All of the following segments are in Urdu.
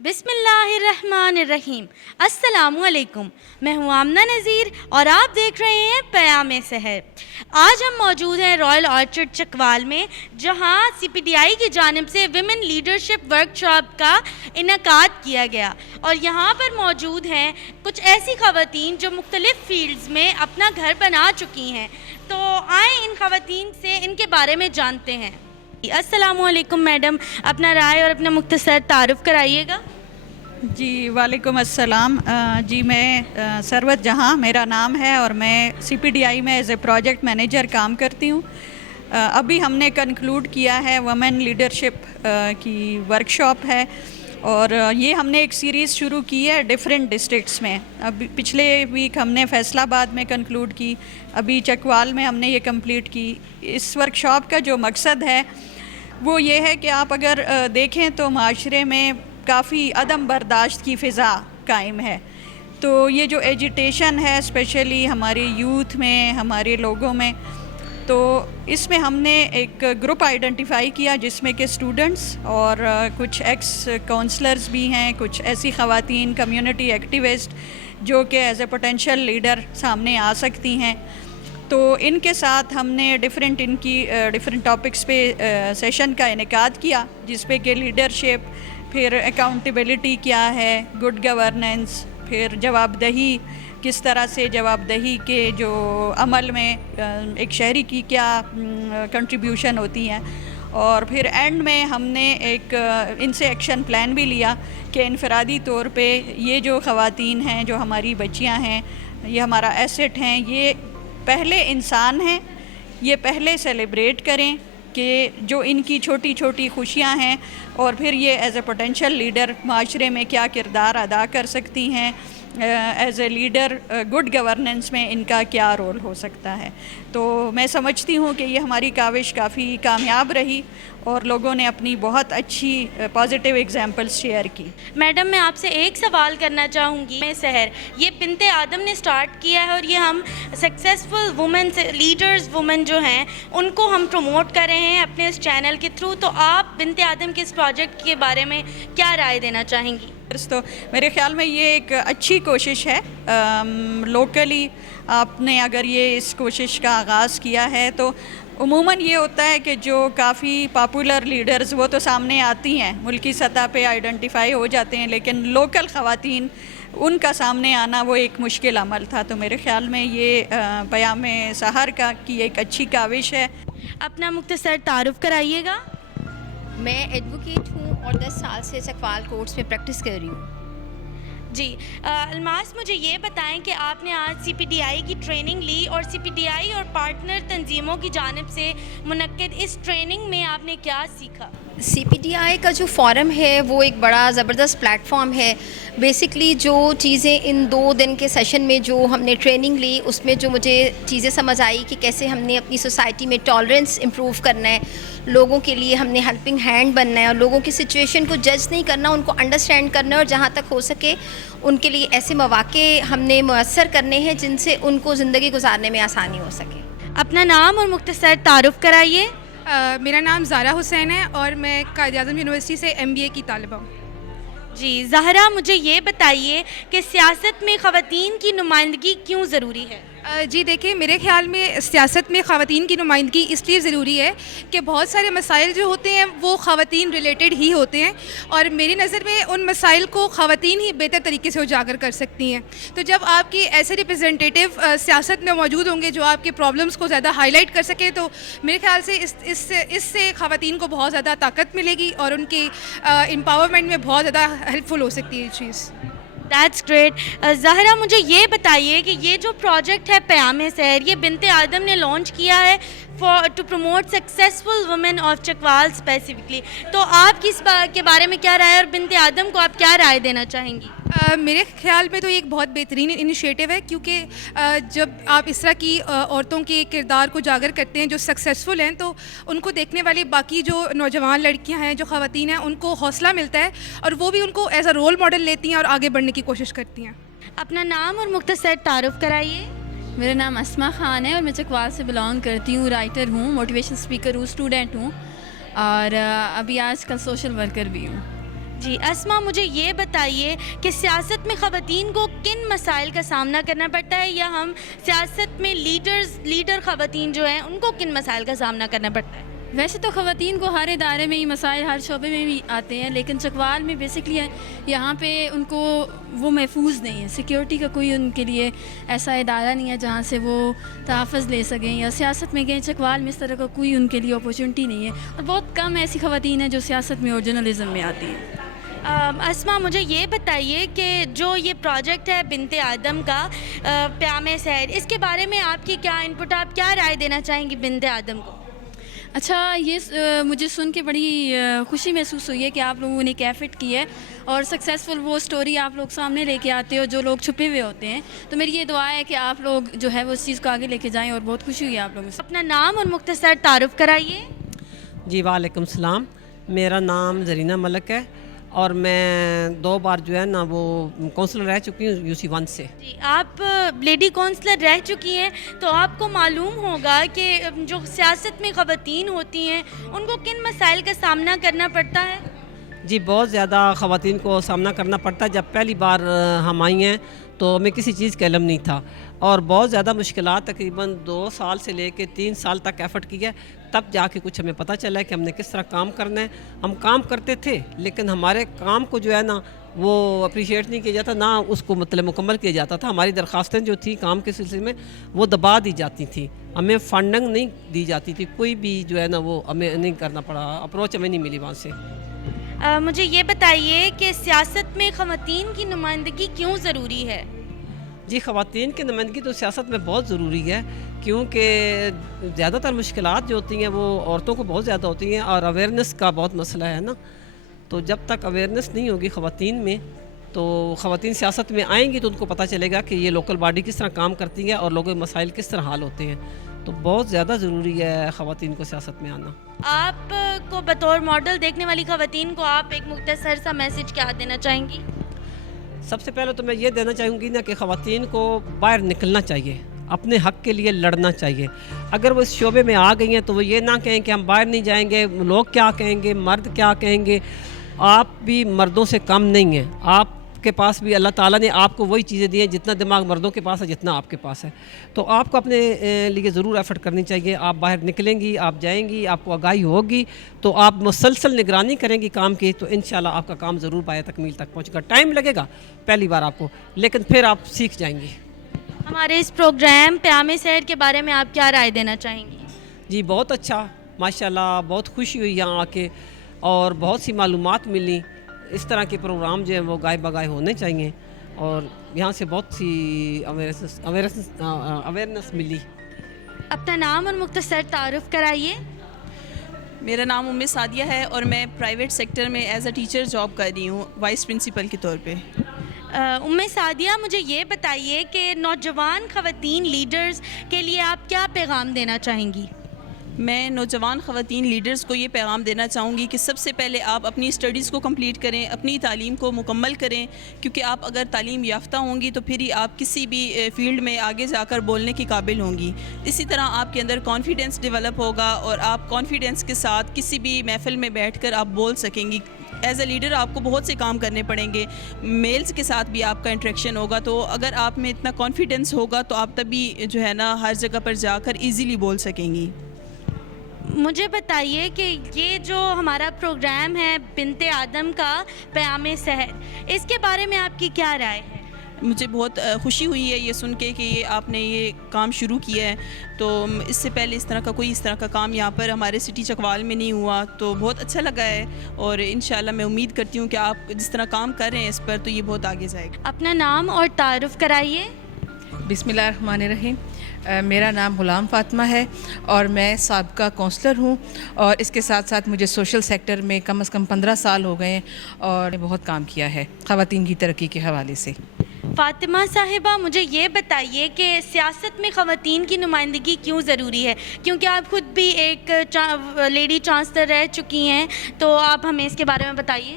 بسم اللہ الرحمن الرحیم۔ السلام علیکم، میں ہوں آمنہ نذیر اور آپ دیکھ رہے ہیں پیام سحر۔ آج ہم موجود ہیں رائل آرچرڈ چکوال میں، جہاں سی پی ڈی آئی کی جانب سے ویمن لیڈرشپ ورکشاپ کا انعقاد کیا گیا، اور یہاں پر موجود ہیں کچھ ایسی خواتین جو مختلف فیلڈز میں اپنا گھر بنا چکی ہیں۔ تو آئیں ان خواتین سے ان کے بارے میں جانتے ہیں۔ السلام علیکم میڈم، اپنا رائے اور اپنا مختصر تعارف کرائیے گا۔ جی وعلیکم السلام۔ جی میں ثروت جہاں میرا نام ہے، اور میں سی پی ڈی آئی میں ایز اے پروجیکٹ مینیجر کام کرتی ہوں۔ ابھی ہم نے کنکلوڈ کیا ہے وومن لیڈرشپ کی ورکشاپ ہے، اور یہ ہم نے ایک سیریز شروع کی ہے ڈفرینٹ ڈسٹرکٹس میں۔ ابھی پچھلے ویک ہم نے فیصل آباد میں کنکلوڈ کی، ابھی چکوال میں ہم نے یہ کمپلیٹ کی۔ اس ورکشاپ کا جو مقصد ہے وہ یہ ہے کہ آپ اگر دیکھیں تو معاشرے میں کافی عدم برداشت کی فضا قائم ہے، تو یہ جو ایجیٹیشن ہے اسپیشلی ہماری یوتھ میں، ہمارے لوگوں میں، تو اس میں ہم نے ایک گروپ آئیڈینٹیفائی کیا جس میں کہ اسٹوڈنٹس اور کچھ ایکس کونسلرز بھی ہیں، کچھ ایسی خواتین کمیونٹی ایکٹیوسٹ جو کہ ایز اے پوٹینشیل لیڈر سامنے آ سکتی ہیں۔ تو ان کے ساتھ ہم نے ڈفرینٹ ٹاپکس پہ سیشن کا انعقاد کیا، جس پہ کہ لیڈرشپ، پھر اکاؤنٹیبلٹی کیا ہے، گڈ گورننس، پھر جواب دہی، کس طرح سے جواب دہی کے جو عمل میں ایک شہری کی کیا کنٹریبیوشن ہوتی ہیں، اور پھر اینڈ میں ہم نے ایک ان سے ایکشن پلان بھی لیا کہ انفرادی طور پہ یہ جو خواتین ہیں، جو ہماری بچیاں ہیں، یہ ہمارا ایسٹ ہیں، یہ پہلے انسان ہیں، یہ پہلے سیلیبریٹ کریں کہ جو ان کی چھوٹی چھوٹی خوشیاں ہیں، اور پھر یہ ایز اے پوٹینشیل لیڈر معاشرے میں کیا کردار ادا کر سکتی ہیں، as a leader good governance میں ان کا کیا رول ہو سکتا ہے۔ تو میں سمجھتی ہوں کہ یہ ہماری کاوش کافی کامیاب رہی، اور لوگوں نے اپنی بہت اچھی پازیٹیو ایگزامپلس شیئر کی۔ میڈم میں آپ سے ایک سوال کرنا چاہوں گی۔ میں سحر یہ بنت آدم نے سٹارٹ کیا ہے، اور یہ ہم سکسیزفل وومن لیڈرز وومن جو ہیں ان کو ہم پروموٹ کر رہے ہیں اپنے اس چینل کے تھرو۔ تو آپ بنت آدم کے اس پروجیکٹ کے بارے میں کیا رائے دینا چاہیں گی؟ تو میرے خیال میں یہ ایک اچھی کوشش ہے۔ لوکلی آپ نے اگر یہ اس کوشش کا آغاز کیا ہے تو عموماً یہ ہوتا ہے کہ جو کافی پاپولر لیڈرز وہ تو سامنے آتی ہیں، ملکی سطح پہ آئیڈینٹیفائی ہو جاتے ہیں، لیکن لوکل خواتین ان کا سامنے آنا وہ ایک مشکل عمل تھا۔ تو میرے خیال میں یہ پیام سحر کی ایک اچھی کاوش ہے۔ اپنا مختصر تعارف کرائیے گا۔ میں ایڈوکیٹ ہوں اور 10 سال سے چکوال کورٹس میں پریکٹس کر رہی ہوں۔ جی الماس، مجھے یہ بتائیں کہ آپ نے آج سی پی ڈی آئی کی ٹریننگ لی، اور سی پی ڈی آئی اور پارٹنر تنظیموں کی جانب سے منعقد اس ٹریننگ میں آپ نے کیا سیکھا؟ سی پی ڈی آئی کا جو فورم ہے وہ ایک بڑا زبردست پلیٹ فارم ہے۔ بیسکلی جو چیزیں ان 2 دن کے سیشن میں جو ہم نے ٹریننگ لی، اس میں جو مجھے چیزیں سمجھ آئی کہ کیسے ہم نے اپنی سوسائٹی میں ٹالرنس امپروو کرنا ہے، لوگوں کے لیے ہم نے ہیلپنگ ہینڈ بننا ہے، اور لوگوں کی سچویشن کو جج نہیں کرنا، ان کو انڈرسٹینڈ کرنا ہے، اور جہاں تک ہو سکے ان کے لیے ایسے مواقع ہم نے میسر کرنے ہیں جن سے ان کو زندگی گزارنے میں آسانی ہو سکے۔ اپنا نام اور مختصر تعارف کرائیے۔ میرا نام زارا حسین ہے، اور میں قائد اعظم یونیورسٹی سے MBA کی طالبہ ہوں۔ جی زہرا، مجھے یہ بتائیے کہ سیاست میں خواتین کی نمائندگی کیوں ضروری ہے؟ جی دیکھیں، میرے خیال میں سیاست میں خواتین کی نمائندگی اس لیے ضروری ہے کہ بہت سارے مسائل جو ہوتے ہیں وہ خواتین ریلیٹڈ ہی ہوتے ہیں، اور میری نظر میں ان مسائل کو خواتین ہی بہتر طریقے سے اجاگر کر سکتی ہیں۔ تو جب آپ کی ایسے ریپرزینٹیٹیو سیاست میں موجود ہوں گے جو آپ کے پرابلمس کو زیادہ ہائی لائٹ کر سکے، تو میرے خیال سے اس سے خواتین کو بہت زیادہ طاقت ملے گی، اور ان کی امپاورمنٹ میں بہت زیادہ ہیلپ فل ہو سکتی ہے یہ چیز۔ That's great. زہرا، مجھے یہ بتائیے کہ یہ جو پروجیکٹ ہے پیام سحر، یہ بنت آدم نے لانچ کیا ہے to promote successful women of Chakwal specifically, تو آپ کی اس کے بارے میں کیا رائے ہے، اور بنت آدم کو آپ کیا رائے دینا چاہیں گی؟ میرے خیال میں تو یہ ایک بہت بہترین انیشیٹو ہے، کیونکہ جب آپ اس طرح کی عورتوں کے کردار کو اجاگر کرتے ہیں جو سکسیزفل ہیں، تو ان کو دیکھنے والی باقی جو نوجوان لڑکیاں ہیں، جو خواتین ہیں، ان کو حوصلہ ملتا ہے، اور وہ بھی ان کو ایز اے رول ماڈل لیتی ہیں اور آگے بڑھنے کی کوشش کرتی ہیں۔ اپنا نام اور مختصر تعارف کرائیے۔ میرا نام اسما خان ہے، اور میں چکوال سے بلانگ کرتی ہوں، رائٹر ہوں، موٹیویشن اسپیکر ہوں، اسٹوڈنٹ ہوں، اور ابھی آج کل سوشل ورکر بھی ہوں۔ جی اسما، مجھے یہ بتائیے کہ سیاست میں خواتین کو کن مسائل کا سامنا کرنا پڑتا ہے، یا ہم سیاست میں لیڈر خواتین جو ہیں ان کو کن مسائل کا سامنا کرنا پڑتا ہے؟ ویسے تو خواتین کو ہر ادارے میں یہ مسائل ہر شعبے میں بھی آتے ہیں، لیکن چکوال میں بیسکلی یہاں پہ ان کو وہ محفوظ نہیں ہے، سیکیورٹی کا کوئی ان کے لیے ایسا ادارہ نہیں ہے جہاں سے وہ تحفظ لے سکیں یا سیاست میں گئے۔ چکوال میں اس طرح کا کوئی ان کے لیے اپورچونٹی نہیں ہے، اور بہت کم ایسی خواتین ہیں جو سیاست میں اور جرنلزم میں آتی ہیں۔ اسما، مجھے یہ بتائیے کہ جو یہ پروجیکٹ ہے بنت آدم کا پیام سحر، اس کے بارے میں آپ کی کیا انپٹ، آپ کیا رائے دینا چاہیں گی بنت آدم کو؟ اچھا، یہ مجھے سن کے بڑی خوشی محسوس ہوئی ہے کہ آپ لوگوں نے ایک ایفرٹ کی ہے اور سکسیزفل وہ سٹوری آپ لوگ سامنے لے کے آتے ہو جو لوگ چھپے ہوئے ہوتے ہیں۔ تو میری یہ دعا ہے کہ آپ لوگ جو ہے وہ اس چیز کو آگے لے کے جائیں، اور بہت خوشی ہوئی ہے آپ لوگوں سے۔ اپنا نام اور مختصر تعارف کرائیے۔ جی وعلیکم السلام، میرا نام زرینہ ملک ہے اور میں 2 بار جو ہے نا وہ کونسلر رہ چکی ہوں UC1 سے۔ جی، آپ لیڈی کونسلر رہ چکی ہیں، تو آپ کو معلوم ہوگا کہ جو سیاست میں خواتین ہوتی ہیں ان کو کن مسائل کا سامنا کرنا پڑتا ہے؟ جی بہت زیادہ خواتین کو سامنا کرنا پڑتا ہے۔ جب پہلی بار ہم آئی ہیں تو ہمیں کسی چیز کا علم نہیں تھا، اور بہت زیادہ مشکلات تقریباً 2 سال سے لے کے 3 سال تک ایفرٹ کیا، تب جا کے کچھ ہمیں پتہ چلا ہے کہ ہم نے کس طرح کام کرنا ہے۔ ہم کام کرتے تھے لیکن ہمارے کام کو جو ہے نا وہ اپریشیٹ نہیں کیا جاتا، نہ اس کو مطلب مکمل کیا جاتا تھا۔ ہماری درخواستیں جو تھی کام کے سلسلے میں وہ دبا دی جاتی تھیں، ہمیں فنڈنگ نہیں دی جاتی تھی، کوئی بھی جو ہے نا وہ ہمیں نہیں کرنا پڑا، اپروچ ہمیں نہیں ملی وہاں سے۔ مجھے یہ بتائیے کہ سیاست میں خواتین کی نمائندگی کیوں ضروری ہے؟ جی خواتین کی نمائندگی تو سیاست میں بہت ضروری ہے، کیونکہ زیادہ تر مشکلات جو ہوتی ہیں وہ عورتوں کو بہت زیادہ ہوتی ہیں، اور اویئرنیس کا بہت مسئلہ ہے نا۔ تو جب تک اویئرنیس نہیں ہوگی خواتین میں، تو خواتین سیاست میں آئیں گی تو ان کو پتہ چلے گا کہ یہ لوکل باڈی کس طرح کام کرتی ہے اور لوگوں کے مسائل کس طرح حل ہوتے ہیں۔ تو بہت زیادہ ضروری ہے خواتین کو سیاست میں آنا۔ آپ کو بطور ماڈل دیکھنے والی خواتین کو آپ ایک مختصر سا میسج کیا دینا چاہیں گی؟ سب سے پہلے تو میں یہ دینا چاہوں گی نا کہ خواتین کو باہر نکلنا چاہیے، اپنے حق کے لیے لڑنا چاہیے۔ اگر وہ اس شعبے میں آ گئی ہیں تو وہ یہ نہ کہیں کہ ہم باہر نہیں جائیں گے، لوگ کیا کہیں گے، مرد کیا کہیں گے۔ آپ بھی مردوں سے کم نہیں ہیں، آپ کے پاس بھی اللہ تعالیٰ نے آپ کو وہی چیزیں دی ہیں، جتنا دماغ مردوں کے پاس ہے جتنا آپ کے پاس ہے۔ تو آپ کو اپنے لیے ضرور ایفرٹ کرنی چاہیے۔ آپ باہر نکلیں گی، آپ جائیں گی، آپ کو آگاہی ہوگی، تو آپ مسلسل نگرانی کریں گی کام کی، تو انشاءاللہ آپ کا کام ضرور پایا تکمیل تک پہنچے گا۔ ٹائم لگے گا پہلی بار آپ کو، لیکن پھر آپ سیکھ جائیں گی۔ ہمارے اس پروگرام پیام سحر کے بارے میں آپ کیا رائے دینا چاہیں گی؟ جی بہت اچھا، ماشاءاللہ بہت خوشی ہوئی یہاں آ کے، اور بہت سی معلومات ملی۔ اس طرح کے پروگرام جو ہیں وہ گائے بگائے ہونے چاہیے، اور یہاں سے بہت سی اویئرنیس ملی۔ اپنا نام اور مختصر تعارف کرائیے۔ میرا نام ام سعدیہ ہے اور میں پرائیویٹ سیکٹر میں ایز اے ٹیچر جاب کر رہی ہوں، وائس پرنسپل کے طور پہ۔ ام سعدیہ، مجھے یہ بتائیے کہ نوجوان خواتین لیڈرز کے لیے آپ کیا پیغام دینا چاہیں گی؟ میں نوجوان خواتین لیڈرز کو یہ پیغام دینا چاہوں گی کہ سب سے پہلے آپ اپنی اسٹڈیز کو کمپلیٹ کریں، اپنی تعلیم کو مکمل کریں، کیونکہ آپ اگر تعلیم یافتہ ہوں گی تو پھر ہی آپ کسی بھی فیلڈ میں آگے جا کر بولنے کے قابل ہوں گی۔ اسی طرح آپ کے اندر کانفیڈنس ڈیولپ ہوگا اور آپ کانفیڈنس کے ساتھ کسی بھی محفل میں بیٹھ کر آپ بول سکیں گی۔ ایز اے لیڈر آپ کو بہت سے کام کرنے پڑیں گے، میلز کے ساتھ بھی آپ کا انٹریکشن ہوگا، تو اگر آپ میں اتنا کانفیڈنس ہوگا تو آپ تبھی جو ہے نا ہر جگہ پر جا کر ایزیلی بول سکیں گی۔ مجھے بتائیے کہ یہ جو ہمارا پروگرام ہے بنت آدم کا پیام سحر، اس کے بارے میں آپ کی کیا رائے ہے؟ مجھے بہت خوشی ہوئی ہے یہ سن کے کہ یہ آپ نے یہ کام شروع کیا ہے، تو اس سے پہلے اس طرح کا کام یہاں پر ہمارے سٹی چکوال میں نہیں ہوا، تو بہت اچھا لگا ہے، اور انشاءاللہ میں امید کرتی ہوں کہ آپ جس طرح کام کر رہے ہیں اس پر تو یہ بہت آگے جائے گا۔ اپنا نام اور تعارف کرائیے۔ بسم اللہ الرحمن الرحیم۔ میرا نام غلام فاطمہ ہے اور میں سابقہ کونسلر ہوں، اور اس کے ساتھ ساتھ مجھے سوشل سیکٹر میں کم از کم 15 سال ہو گئے ہیں، اور بہت کام کیا ہے خواتین کی ترقی کے حوالے سے۔ فاطمہ صاحبہ، مجھے یہ بتائیے کہ سیاست میں خواتین کی نمائندگی کیوں ضروری ہے؟ کیونکہ آپ خود بھی ایک لیڈی چانسلر رہ چکی ہیں، تو آپ ہمیں اس کے بارے میں بتائیے۔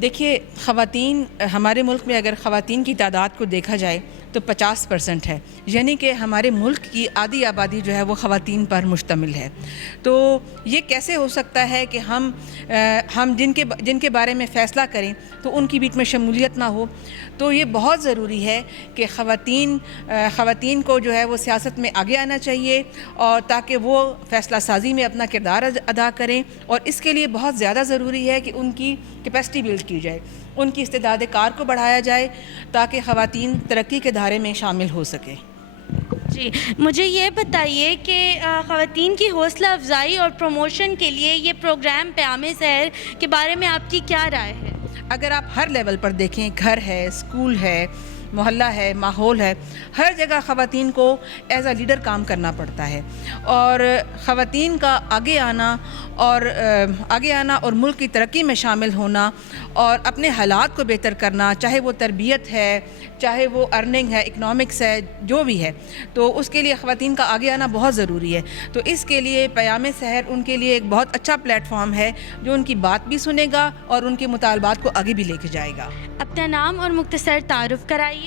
دیکھیے، خواتین ہمارے ملک میں اگر خواتین کی تعداد کو دیکھا جائے تو 50% ہے، یعنی کہ ہمارے ملک کی آدھی آبادی جو ہے وہ خواتین پر مشتمل ہے. تو یہ کیسے ہو سکتا ہے کہ ہم جن کے بارے میں فیصلہ کریں تو ان کی بیچ میں شمولیت نہ ہو؟ تو یہ بہت ضروری ہے کہ خواتین کو جو ہے وہ سیاست میں آگے آنا چاہیے، اور تاکہ وہ فیصلہ سازی میں اپنا کردار ادا کریں. اور اس کے لیے بہت زیادہ ضروری ہے کہ ان کی کیپیسٹی بلڈ کی جائے، ان کی استعداد کار کو بڑھایا جائے تاکہ خواتین ترقی کے دھارے میں شامل ہو سکیں. جی مجھے یہ بتائیے کہ خواتین کی حوصلہ افزائی اور پروموشن کے لیے یہ پروگرام پیام سحر کے بارے میں آپ کی کیا رائے ہے؟ اگر آپ ہر لیول پر دیکھیں، گھر ہے، اسکول ہے، محلہ ہے، ماحول ہے، ہر جگہ خواتین کو ایز اے لیڈر کام کرنا پڑتا ہے. اور خواتین کا آگے آنا اور ملک کی ترقی میں شامل ہونا اور اپنے حالات کو بہتر کرنا، چاہے وہ تربیت ہے، چاہے وہ ارننگ ہے، اکنامکس ہے، جو بھی ہے، تو اس کے لیے خواتین کا آگے آنا بہت ضروری ہے. تو اس کے لیے پیام سحر ان کے لیے ایک بہت اچھا پلیٹ فارم ہے جو ان کی بات بھی سنے گا اور ان کے مطالبات کو آگے بھی لے کے جائے گا. اپنا نام اور مختصر تعارف کرائیے.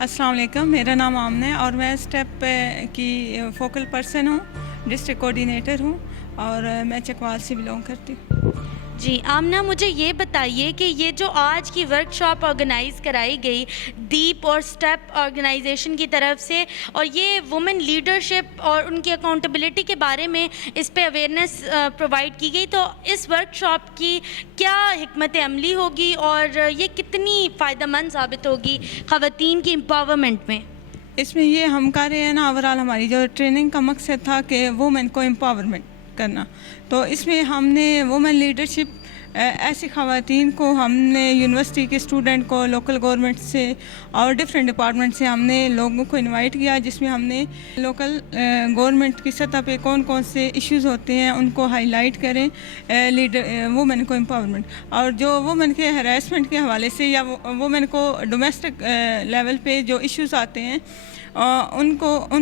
السلام علیکم، میرا نام آمنہ ہے اور میں اسٹیپ کی فوکل پرسن ہوں، ڈسٹرکٹ کوآرڈینیٹر ہوں، اور میں چکوال سے بلونگ کرتی ہوں. جی آمنہ، مجھے یہ بتائیے کہ یہ جو آج کی ورک شاپ آرگنائز کرائی گئی دیپ اور اسٹیپ آرگنائزیشن کی طرف سے، اور یہ وومن لیڈرشپ اور ان کی اکاؤنٹیبلٹی کے بارے میں اس پہ اویئرنیس پرووائڈ کی گئی، تو اس ورک شاپ کی کیا حکمت عملی ہوگی اور یہ کتنی فائدہ مند ثابت ہوگی خواتین کی امپاورمنٹ میں؟ اس میں یہ ہم کر رہے ہیں نا، اوورال ہماری جو ٹریننگ کا مقصد تھا کہ وومن کو امپاورمنٹ کرنا، تو اس میں ہم نے وومن لیڈرشپ ایسی خواتین کو، ہم نے یونیورسٹی کے اسٹوڈنٹ کو، لوکل گورنمنٹ سے اور ڈفرینٹ ڈپارٹمنٹ سے ہم نے لوگوں کو انوائٹ کیا، جس میں ہم نے لوکل گورنمنٹ کی سطح پہ کون کون سے ایشوز ہوتے ہیں ان کو ہائی لائٹ کریں، وومن کو امپاورمنٹ، اور جو وومن کے ہراسمنٹ کے حوالے سے یا وومن کو ڈومیسٹک لیول پہ جو ایشوز آتے ہیں ان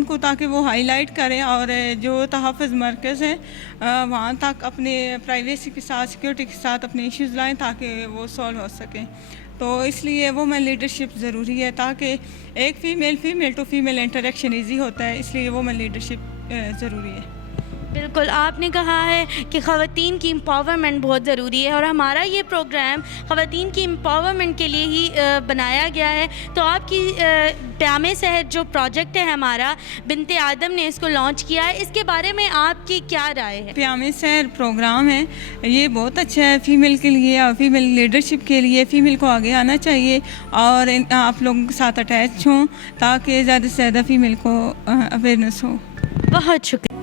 کو تاکہ وہ ہائی لائٹ کریں، اور جو تحفظ مرکز ہے وہاں تک اپنے پرائیویسی کے ساتھ، سیکیورٹی کے ساتھ اپنے ایشوز لائیں تاکہ وہ سولو ہو سکیں. تو اس لیے وومن لیڈرشپ ضروری ہے، تاکہ ایک female to female interaction easy ہوتا ہے، اس لیے وومن لیڈرشپ ضروری ہے. بالکل، آپ نے کہا ہے کہ خواتین کی امپاورمنٹ بہت ضروری ہے، اور ہمارا یہ پروگرام خواتین کی امپاورمنٹ کے لیے ہی بنایا گیا ہے. تو آپ کی پیام سحر جو پروجیکٹ ہے ہمارا، بنت آدم نے اس کو لانچ کیا ہے، اس کے بارے میں آپ کی کیا رائے ہے؟ پیام سحر پروگرام ہے، یہ بہت اچھا ہے فیمیل کے لیے اور فیمیل لیڈرشپ کے لیے. فیمیل کو آگے آنا چاہیے اور آپ لوگوں کے ساتھ اٹیچ ہوں تاکہ زیادہ سے زیادہ فیمیل کو اویئرنیس ہو. بہت شکریہ.